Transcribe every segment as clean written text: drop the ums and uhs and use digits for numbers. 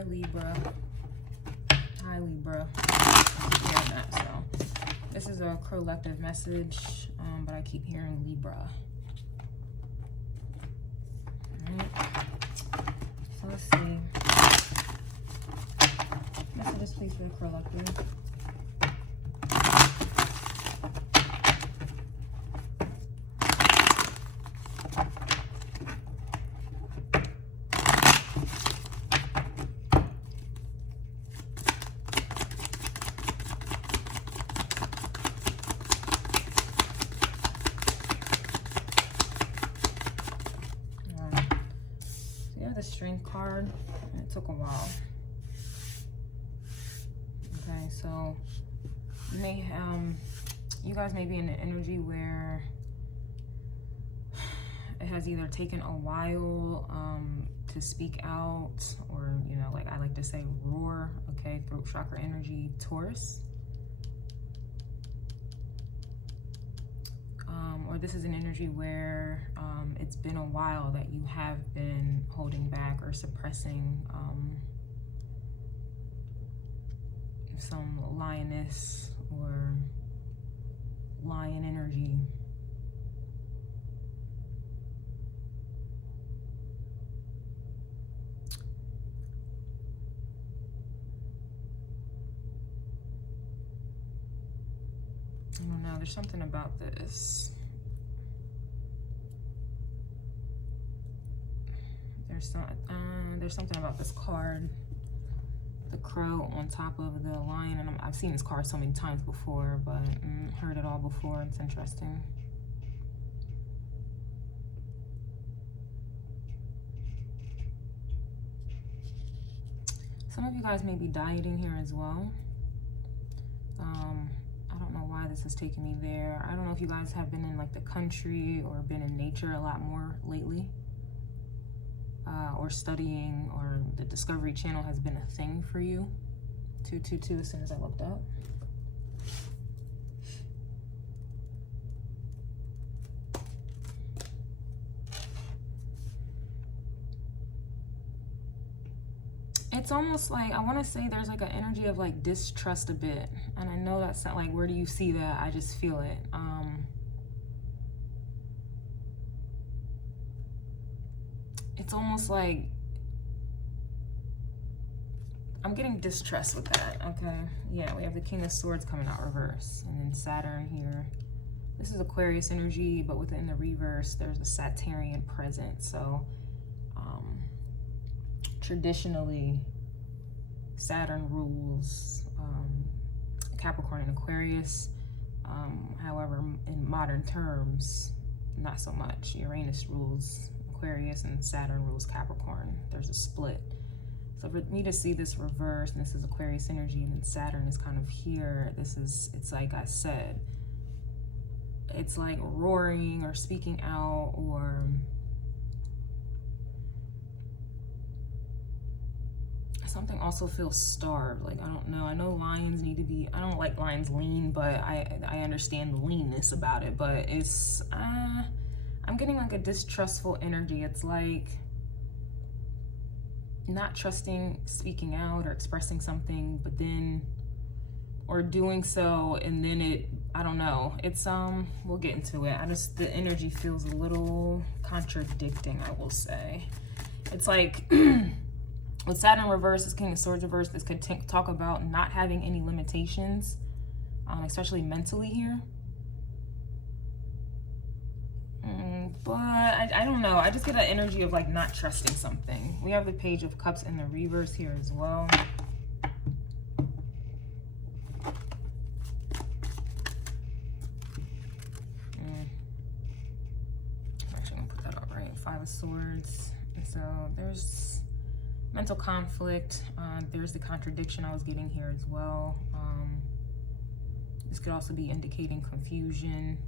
Hi, Libra. Hi, Libra. Yeah, that, so this is a collective message, but I keep hearing Libra. All right. So let's see. Messages, please, for the collective. The Strength card, and it took a while. Okay, so you guys may be in an energy where it has either taken a while to speak out, or like I like to say, roar. Okay, throat chakra energy, Taurus. Or this is an energy where it's been a while that you have been holding back or suppressing some lioness or lion energy. I don't know, there's something about this. There's something about this card, the crow on top of the lion, and I've seen this card so many times before, but heard it all before. It's interesting. Some of you guys may be dieting here as well. I don't know why this is taking me there. I don't know if you guys have been in like the country or been in nature a lot more lately. Or studying, or the Discovery Channel has been a thing for you. 222 as soon as I looked up. It's almost like, I want to say there's like an energy of like distrust a bit. And I know that's not like, where do you see that? I just feel it. It's almost like I'm getting distrust with that. Okay, yeah, we have the King of Swords coming out reverse, and then Saturn here. This is Aquarius energy, but within the reverse there's a Saturnian present. So traditionally Saturn rules Capricorn and Aquarius. However, in modern terms, not so much. Uranus rules Aquarius and Saturn rules Capricorn. There's a split. So for me to see this reverse, and this is Aquarius energy, and then Saturn is kind of here, it's like I said, it's like roaring or speaking out, or something also feels starved. Like, I don't know. I know lions need to be, I don't like lions lean, but I understand the leanness about it, but it's, I'm getting like a distrustful energy. It's like not trusting speaking out or expressing something, but then, or doing so, and then it, I don't know. It's, we'll get into it. The energy feels a little contradicting, I will say. It's like, with Saturn reverse, this King of Swords reverse, this could talk about not having any limitations, especially mentally here. But I don't know. I just get an energy of like not trusting something. We have the Page of Cups in the reverse here as well. I'm actually gonna put that up right. Five of Swords. And so there's mental conflict. There's the contradiction I was getting here as well. This could also be indicating confusion,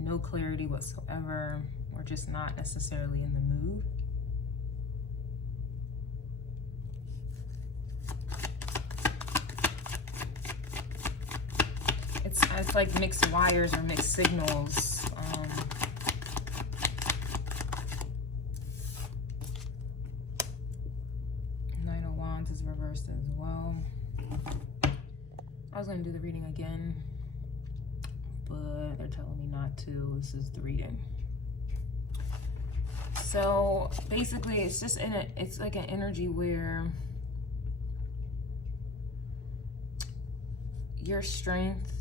no clarity whatsoever, or just not necessarily in the mood. It's like mixed wires or mixed signals. Knight I was gonna do the reading again, but they're telling me not to. This is the reading. So basically it's just it's like an energy where your strength,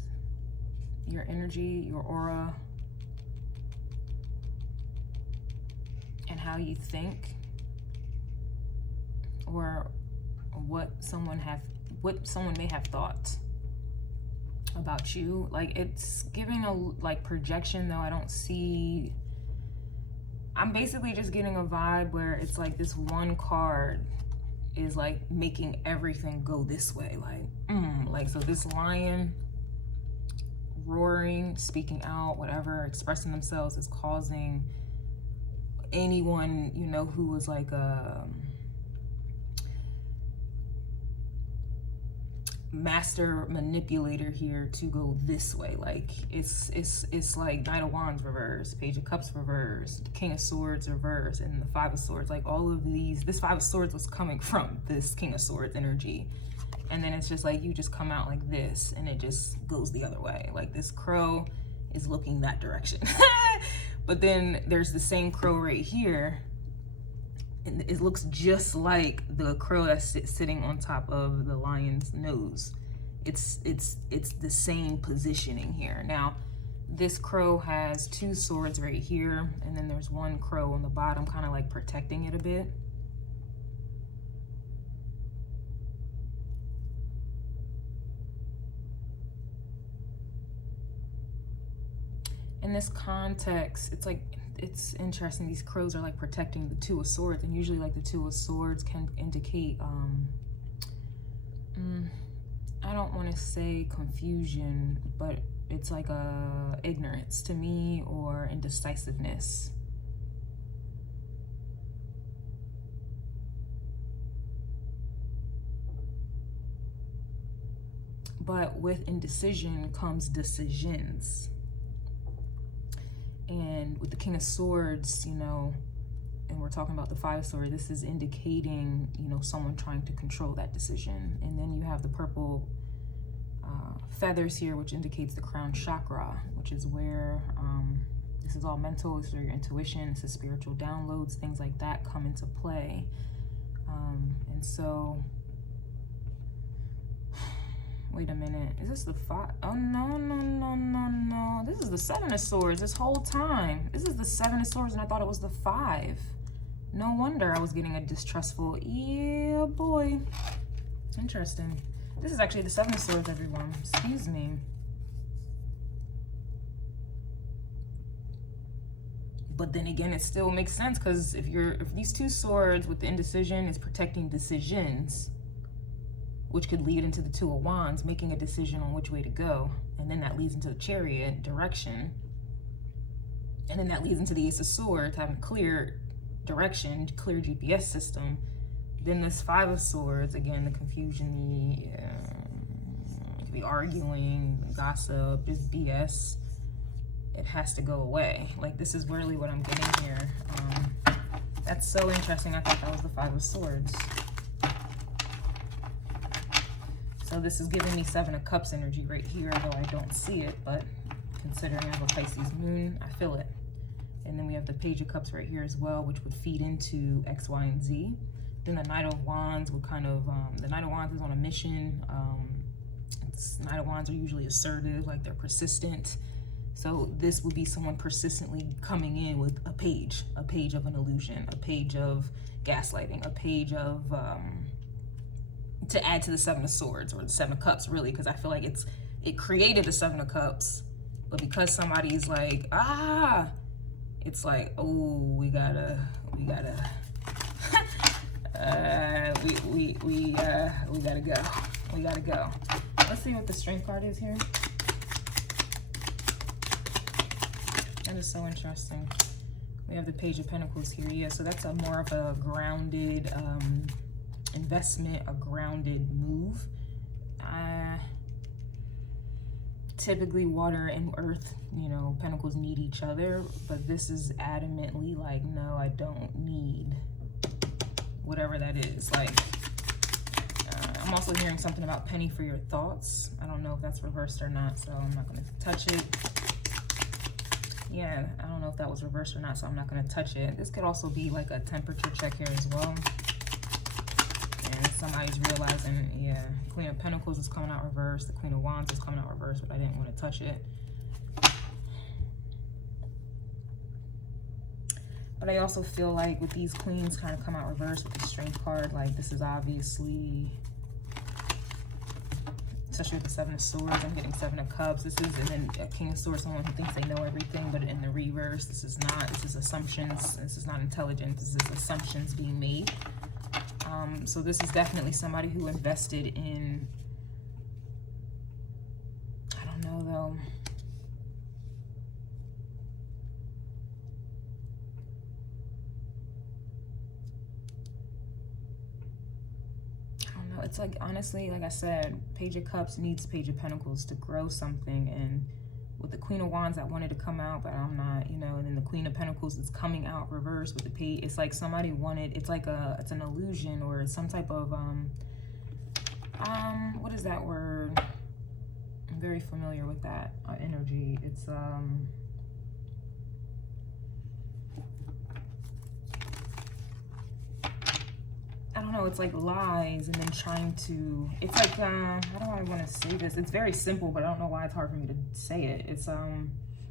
your energy, your aura, and how you think, or what someone may have thought about you. Like, it's giving a like projection, though I don't see. I'm basically just getting a vibe where it's like this one card is like making everything go this way. Like so this lion roaring, speaking out, whatever, expressing themselves is causing anyone, you know, who was like a master manipulator here to go this way. Like it's like Knight of Wands reverse, Page of Cups reverse, King of Swords reverse, and the Five of Swords. Like all of these, this Five of Swords was coming from this King of Swords energy, and then it's just like you just come out like this and it just goes the other way. Like this crow is looking that direction but then there's the same crow right here, and it looks just like the crow that's sitting on top of the lion's nose. It's the same positioning here. Now, this crow has two swords right here, and then there's one crow on the bottom, kind of like protecting it a bit. In this context, it's like, it's interesting. These crows are like protecting the Two of Swords, and usually like the Two of Swords can indicate, I don't want to say confusion, but it's like a indifference to me, or indecisiveness. But with indecision comes decisions. And with the King of Swords, you know, and we're talking about the Five of Swords, this is indicating, you know, someone trying to control that decision. And then you have the purple feathers here, which indicates the crown chakra, which is where this is all mental. This is where your intuition, this is spiritual downloads, things like that come into play. And so, wait a minute, is this the five? Oh, no. This is the Seven of Swords this whole time. This is the Seven of Swords, and I thought it was the five. No wonder I was getting a distrustful, yeah, boy. Interesting. This is actually the Seven of Swords, everyone. Excuse me. But then again, it still makes sense, because if these two swords with the indecision is protecting decisions, which could lead into the Two of Wands, making a decision on which way to go. And then that leads into the Chariot, direction. And then that leads into the Ace of Swords, having clear direction, clear GPS system. Then this Five of Swords, again, the confusion, the arguing, gossip, just BS. It has to go away. Like, this is really what I'm getting here. That's so interesting. I thought that was the Five of Swords. So this is giving me Seven of Cups energy right here, though I don't see it, but considering I have a Pisces moon, I feel it. And then we have the Page of Cups right here as well, which would feed into X, Y, and Z. Then the Knight of Wands would kind of, the Knight of Wands is on a mission. Knight of Wands are usually assertive, like they're persistent. So this would be someone persistently coming in with a page of an illusion, a page of gaslighting, a page of, to add to the Seven of Swords, or the Seven of Cups, really, because I feel like it created the Seven of Cups, but because somebody's like, it's like, oh, we gotta we gotta go. Let's see what the Strength card is here. That is so interesting. We have the Page of Pentacles here. Yeah, so that's a more of a grounded investment, a grounded move. Typically water and earth, you know, pentacles need each other, but this is adamantly like, no, I don't need whatever that is. Like, I'm also hearing something about penny for your thoughts. I don't know if that's reversed or not, so I'm not going to touch it. Yeah, I don't know if that was reversed or not, so I'm not going to touch it. This could also be like a temperature check here as well. And somebody's realizing, yeah, Queen of Pentacles is coming out reversed. The Queen of Wands is coming out reversed, but I didn't want to touch it. But I also feel like with these queens kind of come out reversed with the Strength card, like this is obviously, especially with the Seven of Swords, I'm getting Seven of Cups. This is, and then a King of Swords, someone who thinks they know everything, but in the reverse, this is not. This is assumptions. This is not intelligence. This is assumptions being made. So this is definitely somebody who invested in, I don't know though. It's like, honestly, like I said, Page of Cups needs Page of Pentacles to grow something. And with the Queen of Wands, I wanted to come out, but I'm not, you know. And then the Queen of Pentacles is coming out reversed with the Page. It's like somebody wanted, it's like it's an illusion or some type of, what is that word? I'm very familiar with that energy. It's, I don't know, it's like lies and then trying to, it's like, how do I want to say this? It's very simple, but I don't know why it's hard for me to say it. It's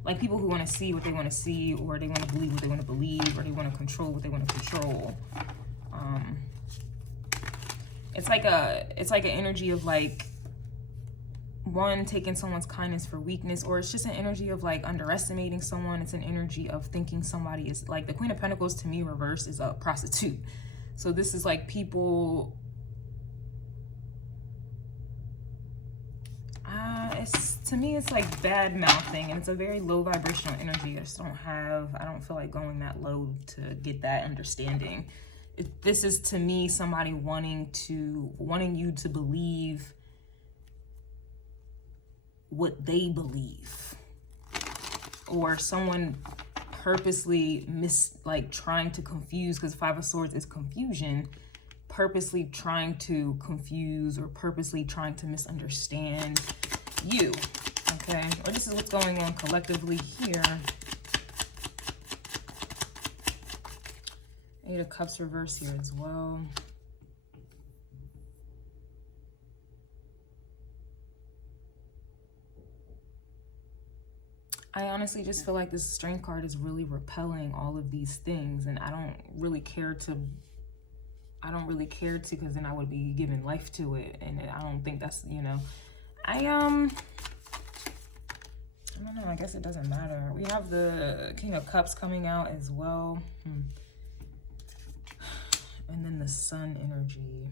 like people who want to see what they want to see, or they want to believe what they want to believe, or they want to control what they want to control. It's like an energy of like, one, taking someone's kindness for weakness, or it's just an energy of like underestimating someone. It's an energy of thinking somebody is like, the Queen of Pentacles to me reverse is a prostitute. So this is like people, to me, it's like bad mouthing, and it's a very low vibrational energy. I don't feel like going that low to get that understanding. This is to me somebody wanting you to believe what they believe, or someone purposely trying to confuse, because Five of Swords is confusion, purposely trying to confuse or purposely trying to misunderstand you, okay? Or this is what's going on collectively here. Eight of Cups reverse here as well. I honestly just feel like this Strength card is really repelling all of these things, and I don't really care to, because then I would be giving life to it, and I don't think that's, you know, I don't know, I guess it doesn't matter. We have the King of Cups coming out as well. And then the Sun energy.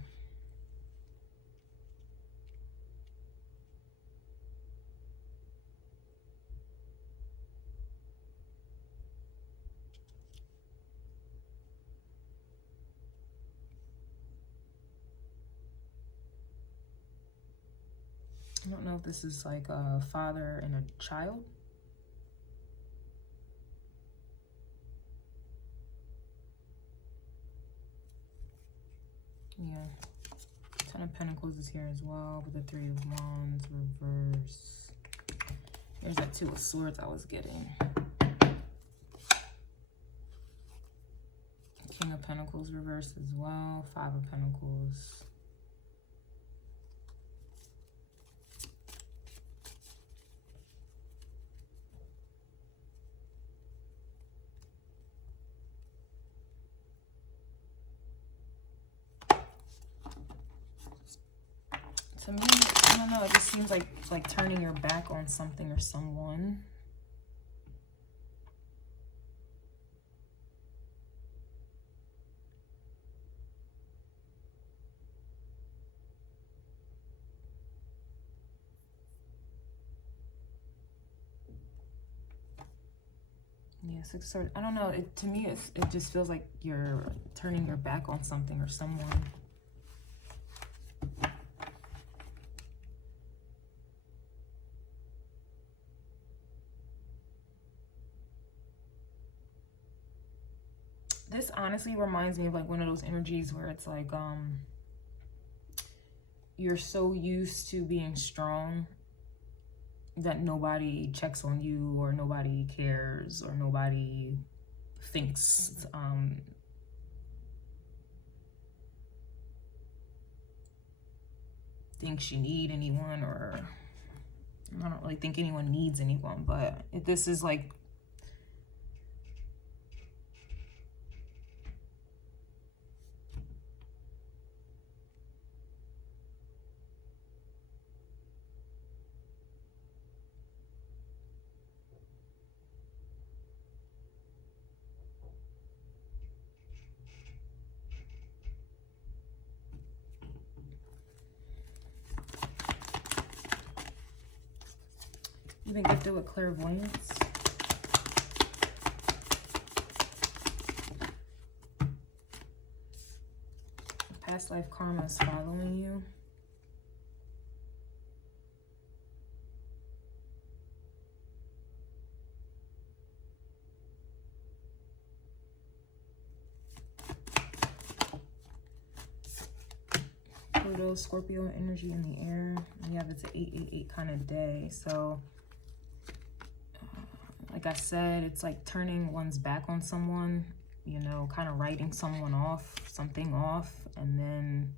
I don't know if this is like a father and a child. Yeah. Ten of Pentacles is here as well, with the Three of Wands reverse. There's that Two of Swords I was getting. King of Pentacles reverse as well. Five of Pentacles. To me, I don't know, it just seems like it's like turning your back on something or someone. Yeah, Six of Swords. I don't know, to me, it just feels like you're turning your back on something or someone. This honestly reminds me of like one of those energies where it's like, you're so used to being strong that nobody checks on you, or nobody cares, or nobody thinks thinks you need anyone, or I don't really think anyone needs anyone. But if this is like, you've been gifted with clairvoyance. Past life karma is following you. Pluto, Scorpio energy in the air. Yeah, it's an 888 kind of day. So like I said, it's like turning one's back on someone, you know, kind of writing someone off, something off, and then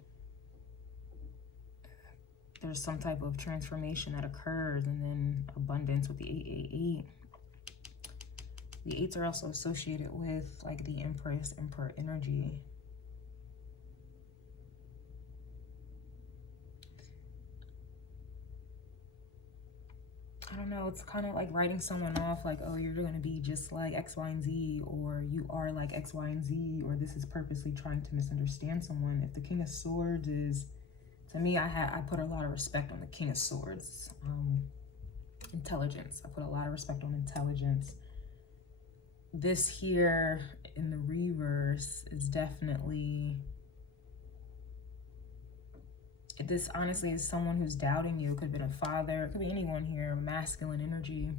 there's some type of transformation that occurs, and then abundance with the 888. The 8s are also associated with like the Empress, Emperor energy. I don't know, it's kind of like writing someone off, like, oh, you're going to be just like X, Y, and Z, or you are like X, Y, and Z, or this is purposely trying to misunderstand someone. If the King of Swords is, to me, I put a lot of respect on the King of Swords. Intelligence. I put a lot of respect on intelligence. This here in the reverse is definitely... This honestly is someone who's doubting you. It could have been a father. It could be anyone here. Masculine energy.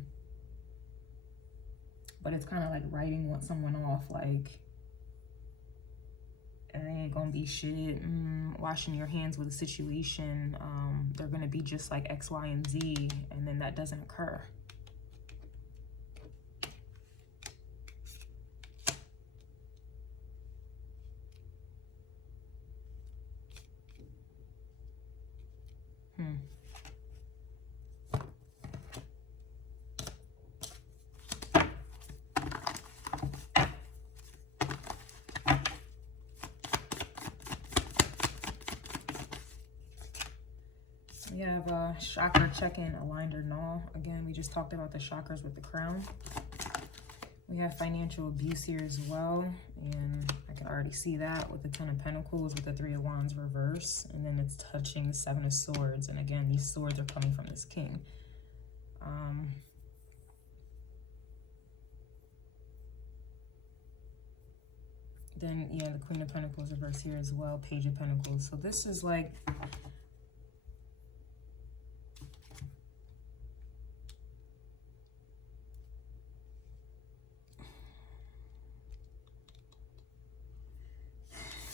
But it's kind of like writing someone off. Like, it ain't gonna be shit. Washing your hands with a situation. They're gonna be just like X, Y, and Z. And then that doesn't occur. We have a chakra check-in, aligned or null. Again, we just talked about the chakras with the crown. We have financial abuse here as well, and I can already see that with the 10 of Pentacles, with the 3 of Wands reverse, and then it's touching the 7 of Swords. And again, these swords are coming from this king. Then, yeah, the Queen of Pentacles reverse here as well, Page of Pentacles. So this is like...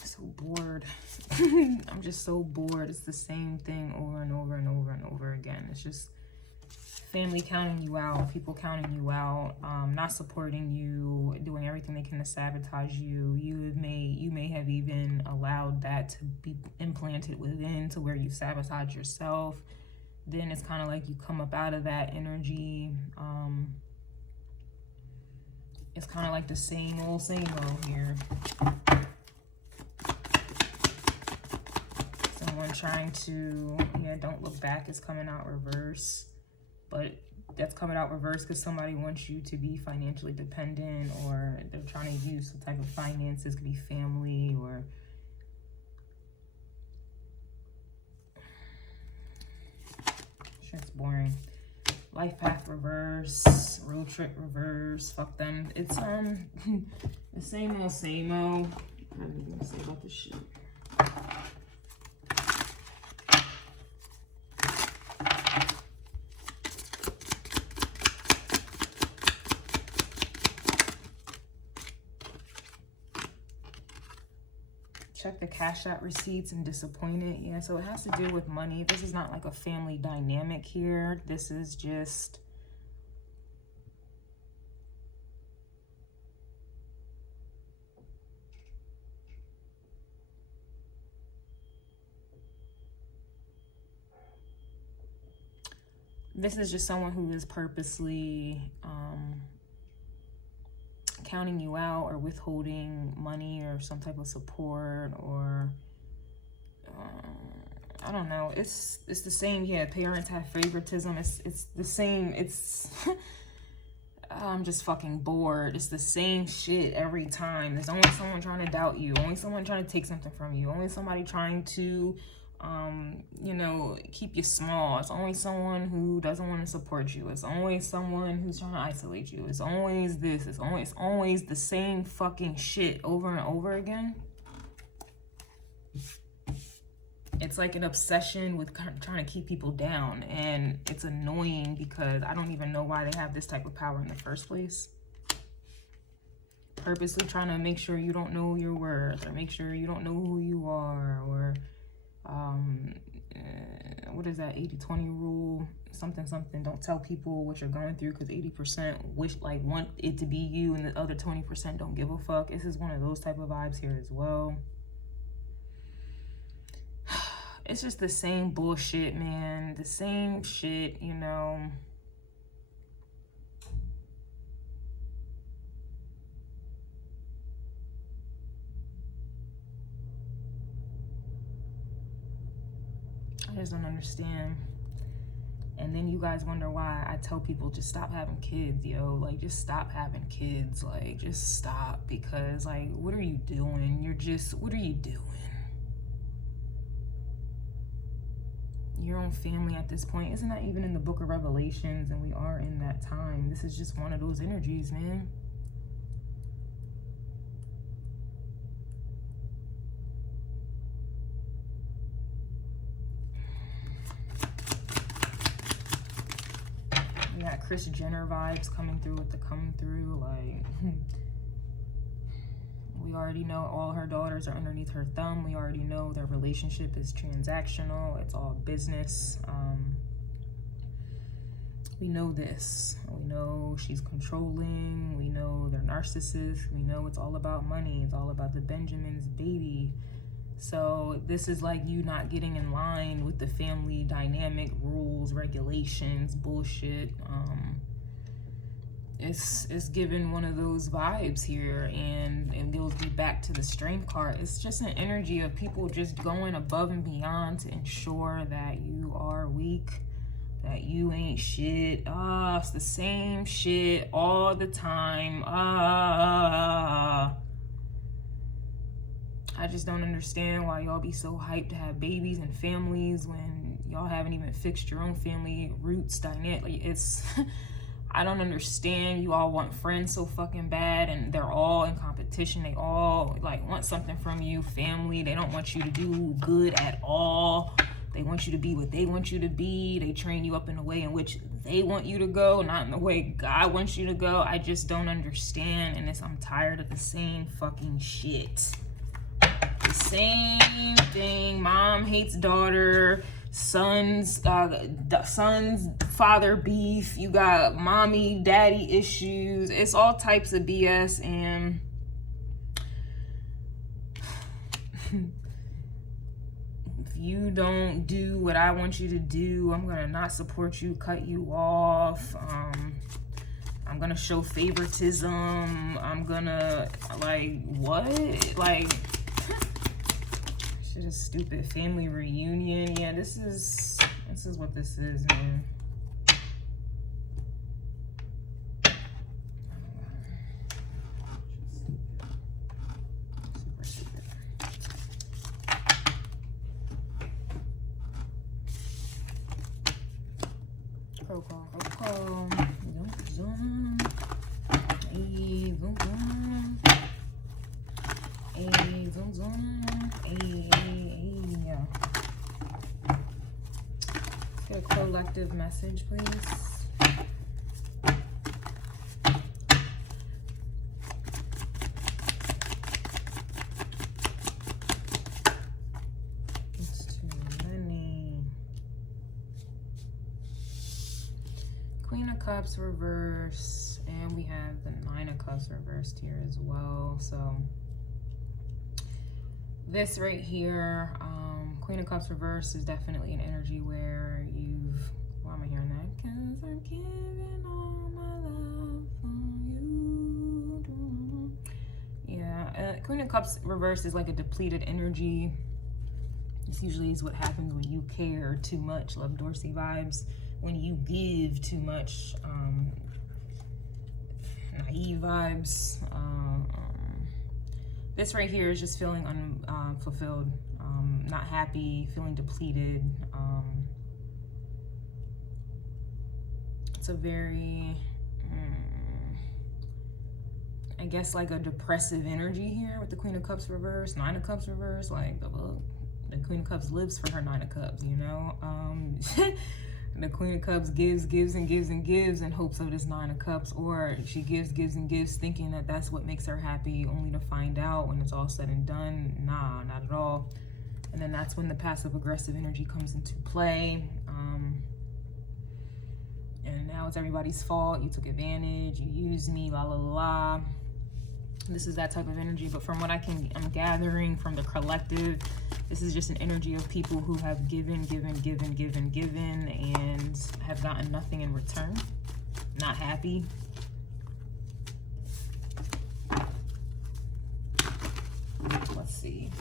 so bored. I'm just so bored. It's the same thing over and over and over and over again. It's just family counting you out, people counting you out, not supporting you, doing everything they can to sabotage you. You may have even allowed that to be implanted within, to where you sabotage yourself. Then it's kind of like you come up out of that energy. It's kind of like the same old here. Someone trying to, yeah, don't look back is coming out reverse. But that's coming out reverse because somebody wants you to be financially dependent, or they're trying to use some type of finances. Could be family, or shit's boring. Life path reverse, road trip reverse. Fuck them. It's the same old, same old. I don't even say about this shit. Check the Cash App receipts and disappointed. Yeah, so it has to do with money. This is not like a family dynamic here. This is just... This is just someone who is purposely counting you out or withholding money or some type of support, or I don't know. It's the same. Yeah, parents have favoritism. It's the same. It's I'm just fucking bored. It's the same shit every time. There's always someone trying to doubt you, always someone trying to take something from you, always somebody trying to you know, keep you small. It's always someone who doesn't want to support you. It's always someone who's trying to isolate you. It's always this. It's always the same fucking shit over and over again. It's like an obsession with trying to keep people down, and it's annoying because I don't even know why they have this type of power in the first place. Purposely trying to make sure you don't know your worth, or make sure you don't know who you are, or what is that 80-20 rule, something, don't tell people what you're going through, because 80% want it to be you and the other 20% don't give a fuck. This is one of those type of vibes here as well. It's just the same bullshit, man. The same shit, you know. I just don't understand. And then you guys wonder why I tell people just stop having kids, yo. Like, just stop having kids. Like, just stop. Because, like, what are you doing? What are you doing? Your own family at this point. Isn't that even in the book of Revelations? And we are in that time. This is just one of those energies, man. We got Kris Jenner vibes coming through with the come through. Like, we already know all her daughters are underneath her thumb. We already know their relationship is transactional. It's all business. We know this. We know she's controlling. We know they're narcissists. We know it's all about money. It's all about the Benjamin's baby. So this is like you not getting in line with the family dynamic, rules, regulations, bullshit. It's given one of those vibes here, and it goes back to the strength card. It's just an energy of people just going above and beyond to ensure that you are weak, that you ain't shit. It's the same shit all the time. I just don't understand why y'all be so hyped to have babies and families when y'all haven't even fixed your own family roots dynamic. Like, it's I don't understand. You all want friends so fucking bad, and they're all in competition. They all like want something from you. Family, they don't want you to do good at all. They want you to be what they want you to be. They train you up in a way in which they want you to go, not in the way God wants you to go. I just don't understand, and I'm tired of the same fucking shit. The same thing. Mom hates daughter. Sons father beef. You got mommy daddy issues. It's all types of BS. And if you don't do what I want you to do, I'm gonna not support you, cut you off. I'm gonna show favoritism. I'm gonna, like, what? Like, shit is stupid. Family reunion. Yeah, this is what this is, man. Super stupid. Protocol. Get a collective message, please. Cups reverse, and we have the Nine of Cups reversed here as well. So this right here, Queen of Cups reverse is definitely an energy where you've, why am I hearing that? 'Cause I'm giving all my love for you. Yeah, Queen of Cups reverse is like a depleted energy. This usually is what happens when you care too much, Love Dorsey vibes. When you give too much, naive vibes. This right here is just feeling unfulfilled, not happy, feeling depleted. It's a very, I guess, like a depressive energy here with the Queen of Cups reverse, Nine of Cups reverse. Like the Queen of Cups lives for her Nine of Cups, you know? The Queen of Cups gives and gives and gives in hopes of this Nine of Cups, or she gives and gives thinking that that's what makes her happy, only to find out when it's all said and done, nah, not at all. And then that's when the passive aggressive energy comes into play. And now it's everybody's fault. You took advantage, you used me, la la la. This is that type of energy, but from what I'm gathering from the collective, this is just an energy of people who have given, and have gotten nothing in return. Not happy. Let's see.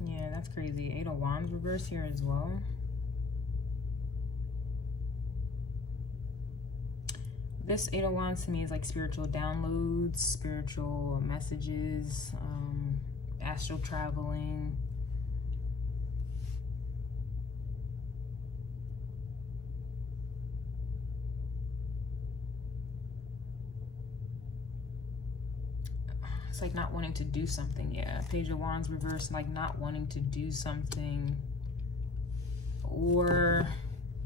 Yeah, that's crazy. Eight of Wands reverse here as well. This Eight of Wands to me is like spiritual downloads, spiritual messages, astral traveling. It's like not wanting to do something. Yeah, Page of Wands reverse, like not wanting to do something. Or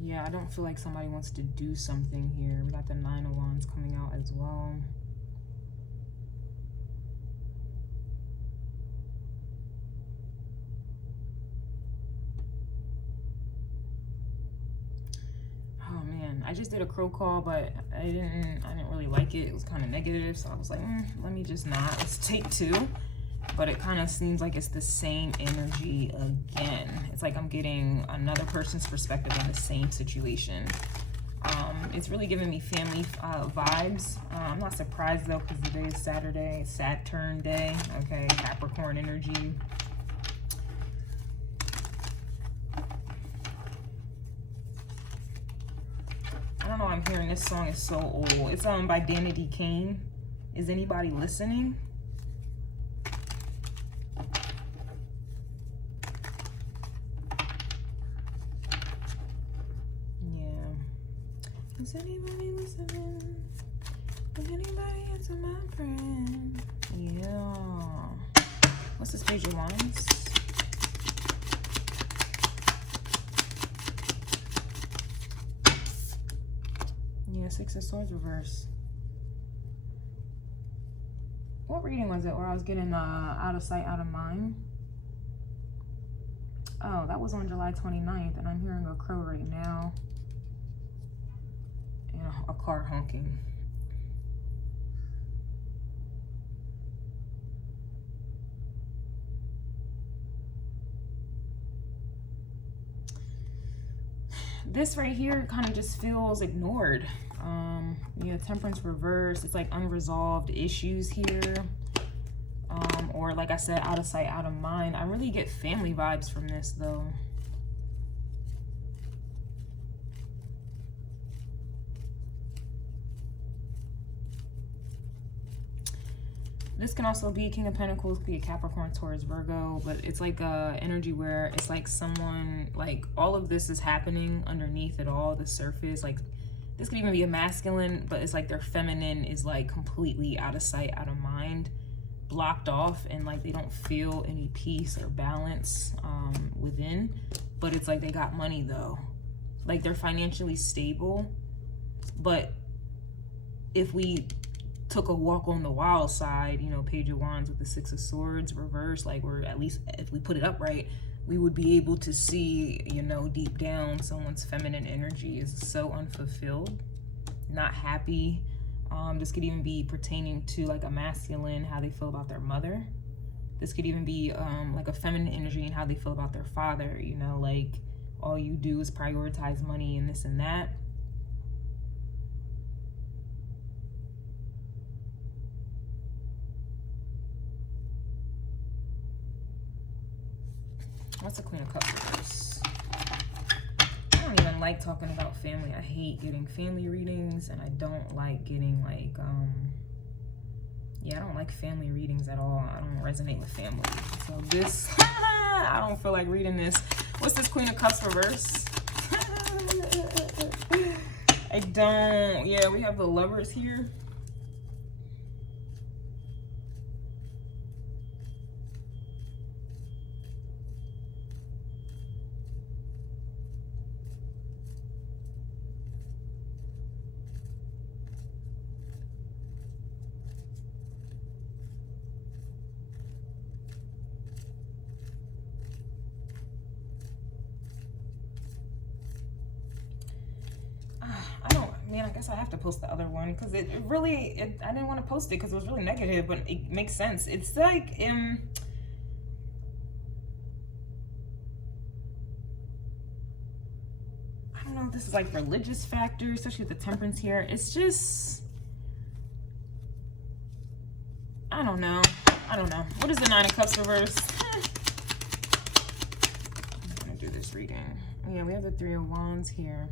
yeah, I don't feel like somebody wants to do something here. We got the Nine of Wands coming out as well. Oh man, I just did a crow call, but I didn't really like it. It was kind of negative, so I was like, let me just not. Let's take two. But it kind of seems like it's the same energy again. It's like I'm getting another person's perspective on the same situation. It's really giving me family vibes. I'm not surprised though, because the day is Saturday, Saturn day, okay, Capricorn energy. I don't know, I'm hearing this song is so old. It's by Danity Kane. Is anybody listening? Is anybody listening? Is anybody answer my friend? Yeah. What's this Page of Wands? Yeah, Six of Swords reverse. What reading was it where I was getting out of sight, out of mind? Oh, that was on July 29th, and I'm hearing a crow right now. A car honking. This right here kind of just feels ignored. Yeah, Temperance reverse. It's like unresolved issues here. Or like I said, out of sight, out of mind. I really get family vibes from this though. This can also be King of Pentacles, could be a Capricorn, Taurus, Virgo, but it's like a energy where it's like someone, like all of this is happening underneath it all, the surface. Like this could even be a masculine, but it's like their feminine is like completely out of sight, out of mind, blocked off, and like they don't feel any peace or balance within. But it's like they got money though. Like they're financially stable, but if we took a walk on the wild side, you know, Page of Wands with the Six of Swords reverse, like we're at least, if we put it upright, we would be able to see, you know, deep down someone's feminine energy is so unfulfilled, not happy. This could even be pertaining to like a masculine, how they feel about their mother. This could even be like a feminine energy and how they feel about their father, you know, like all you do is prioritize money and this and that. What's the Queen of Cups reverse? I don't even like talking about family. I hate getting family readings, and I don't like getting like, yeah, I don't like family readings at all. I don't resonate with family. So this, I don't feel like reading this. What's this Queen of Cups reverse? I don't, yeah, we have the Lovers here. Man, I guess I have to post the other one because it really, I didn't want to post it because it was really negative, but it makes sense. It's like, I don't know if this is like religious factors, especially with the Temperance here. It's just, I don't know. What is the Nine of Cups reverse? I'm gonna do this reading. Yeah, we have the Three of Wands here.